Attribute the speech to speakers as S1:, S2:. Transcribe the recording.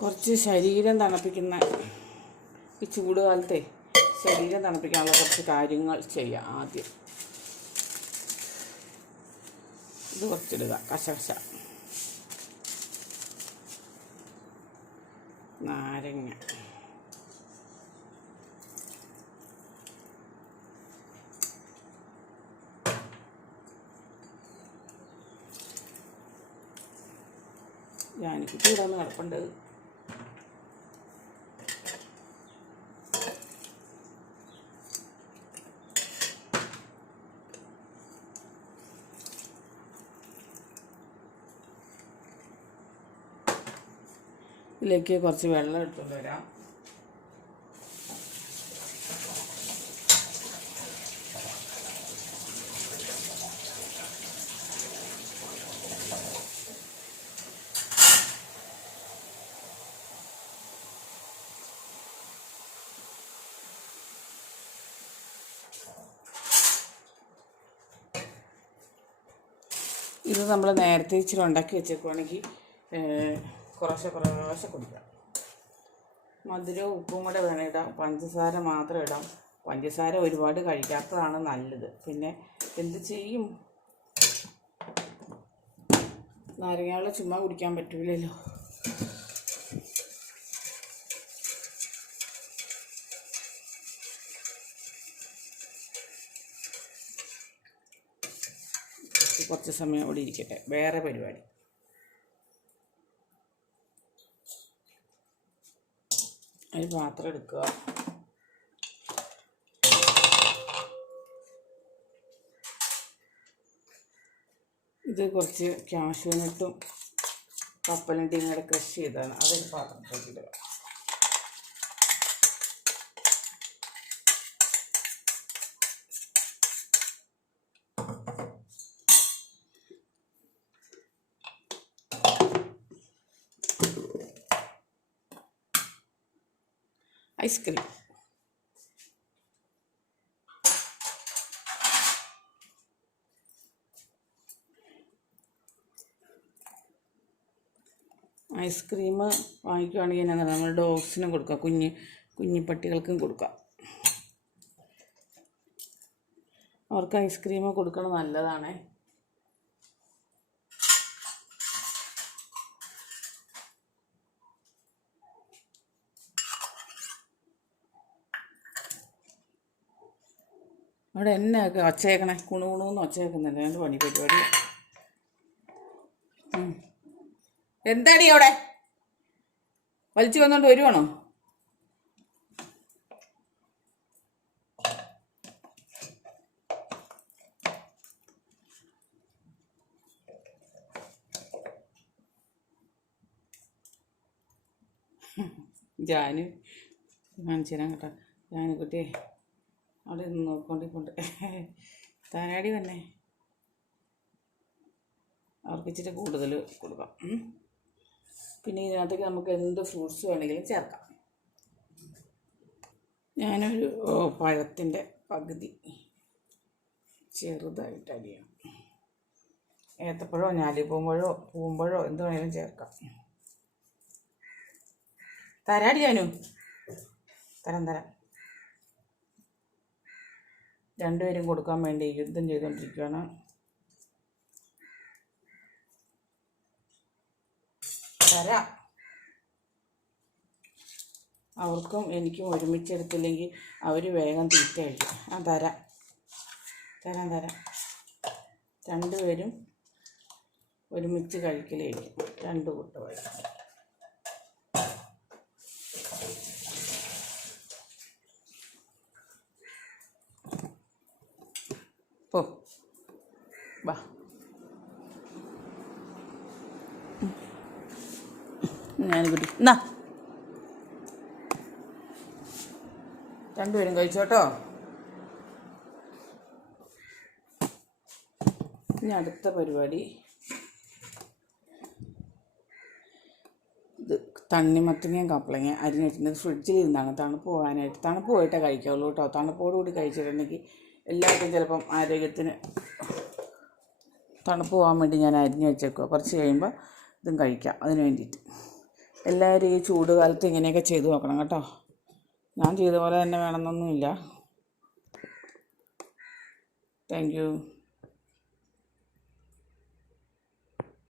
S1: കുറച്ച് ശരീരം തണുപ്പിക്കുന്ന ഈ ചൂട് കാലത്തെ ശരീരം തണുപ്പിക്കാനുള്ള കുറച്ച് കാര്യങ്ങൾ ചെയ്യാം ആദ്യം. ഇത് കുറച്ചിടുക. കശകശ നാരങ്ങ. ഞാനിപ്പോൾ ഇവിടെ ഒന്ന് കിടപ്പുണ്ട് ഇതിലേക്ക് കുറച്ച് വെള്ളം എടുത്തുകൊണ്ട് വരാം. ഇത് നമ്മൾ നേരത്തെ ഇച്ചിരി ഉണ്ടാക്കി വെച്ചേക്കുവാണെങ്കിൽ കുറേശ്ശെ കുറേശ്ശെ കുടിക്കാം. മധുരവും ഉപ്പും കൂടെ വേണം ഇടാം. പഞ്ചസാര മാത്രം ഇടാം. പഞ്ചസാര ഒരുപാട് കഴിക്കാത്തതാണ് നല്ലത്. പിന്നെ എന്ത് ചെയ്യും? നാരങ്ങാവെള്ളം ചുമ്മാ കുടിക്കാൻ പറ്റൂലല്ലോ. കുറച്ച് സമയം ഇവിടെ ഇരിക്കട്ടെ. വേറെ പരിപാടി. ഒരു പാത്രം എടുക്കുക. ഇത് കുറച്ച് ക്യാഷ്യൂനട്ടും കപ്പലണ്ടിയും കൂടെ ക്രഷ് ചെയ്താണ്. അതൊരു പാത്രത്തിലേക്ക് ഐസ്ക്രീം. ഐസ്ക്രീം വാങ്ങിക്കുവാണെങ്കിൽ എന്നാ നമ്മൾ ഡോഗ്സിനും കൊടുക്കാം. കുഞ്ഞ് കുഞ്ഞി പട്ടികൾക്കും കൊടുക്കാം. അവർക്ക് ഐസ്ക്രീം കൊടുക്കണം നല്ലതാണേ. അവിടെ എന്നെ ഒച്ചയേക്കണേ. കുണു കുണുന്ന് ഒച്ചയേക്കുന്നില്ല എന്റെ പണി പരിപാടി. എന്താടി അവിടെ? വലിച്ചു വന്നോണ്ട് വരുവാണോ? ജാനു. തരാം കേട്ടോ ജാനു കുട്ടിയെ അവിടെ നിന്ന് നോക്കൊണ്ടിക്കൊണ്ട് താനാടി തന്നെ അവർക്ക് ഇച്ചിരി കൂടുതൽ കൊടുക്കാം. പിന്നെ ഇതിനകത്തേക്ക് നമുക്ക് എന്ത് ഫ്രൂട്ട്സ് വേണമെങ്കിലും ചേർക്കാം. ഞാനൊരു പഴത്തിന്റെ പകുതി ചെറുതായിട്ട് അരിയണം. ഏത്തപ്പഴമോ ഞാലിപ്പൂമ്പഴോ പൂമ്പഴോ എന്ത് വേണേലും ചേർക്കാം. തരാടി ഞാനും തരാം തരാം. രണ്ടുപേരും കൊടുക്കാൻ വേണ്ടി യുദ്ധം ചെയ്തുകൊണ്ടിരിക്കുകയാണ് തരാം. അവർക്കും എനിക്കും ഒരുമിച്ചെടുത്തില്ലെങ്കിൽ അവർ വേഗം തീറ്റ ആ തരാം. തരാം തരാം. രണ്ടുപേരും ഒരുമിച്ച് കഴിക്കലായിരിക്കും രണ്ട് കൂട്ടമായി പോ. വാ. ഞാൻ കുട്ടി എന്നാ രണ്ടുപേരും കഴിച്ചോട്ടോ. ഇനി അടുത്ത പരിപാടി. ഇത് തണ്ണിമത്തങ്ങയും കപ്പളങ്ങ അരിഞ്ഞിട്ടുണ്ട് ഫ്രിഡ്ജിൽ ഇരുന്നാണ് തണുപ്പ് പോകാനായിട്ട്. തണുപ്പ് പോയിട്ടേ കഴിക്കാവുള്ളൂ കേട്ടോ. തണുപ്പോടുകൂടി കഴിച്ചിട്ടുണ്ടെങ്കിൽ എല്ലാവർക്കും ചിലപ്പം ആരോഗ്യത്തിന് തണുപ്പ് പോകാൻ വേണ്ടി ഞാൻ അരിഞ്ഞ് വെച്ചേക്കുക കുറച്ച് കഴിയുമ്പോൾ ഇതും കഴിക്കാം. അതിന് വേണ്ടിയിട്ട്. എല്ലാവരും ഈ ചൂട് കാലത്ത് ഇങ്ങനെയൊക്കെ ചെയ്ത് നോക്കണം കേട്ടോ. ഞാൻ ചെയ്ത പോലെ തന്നെ വേണമെന്നൊന്നുമില്ല. Thank you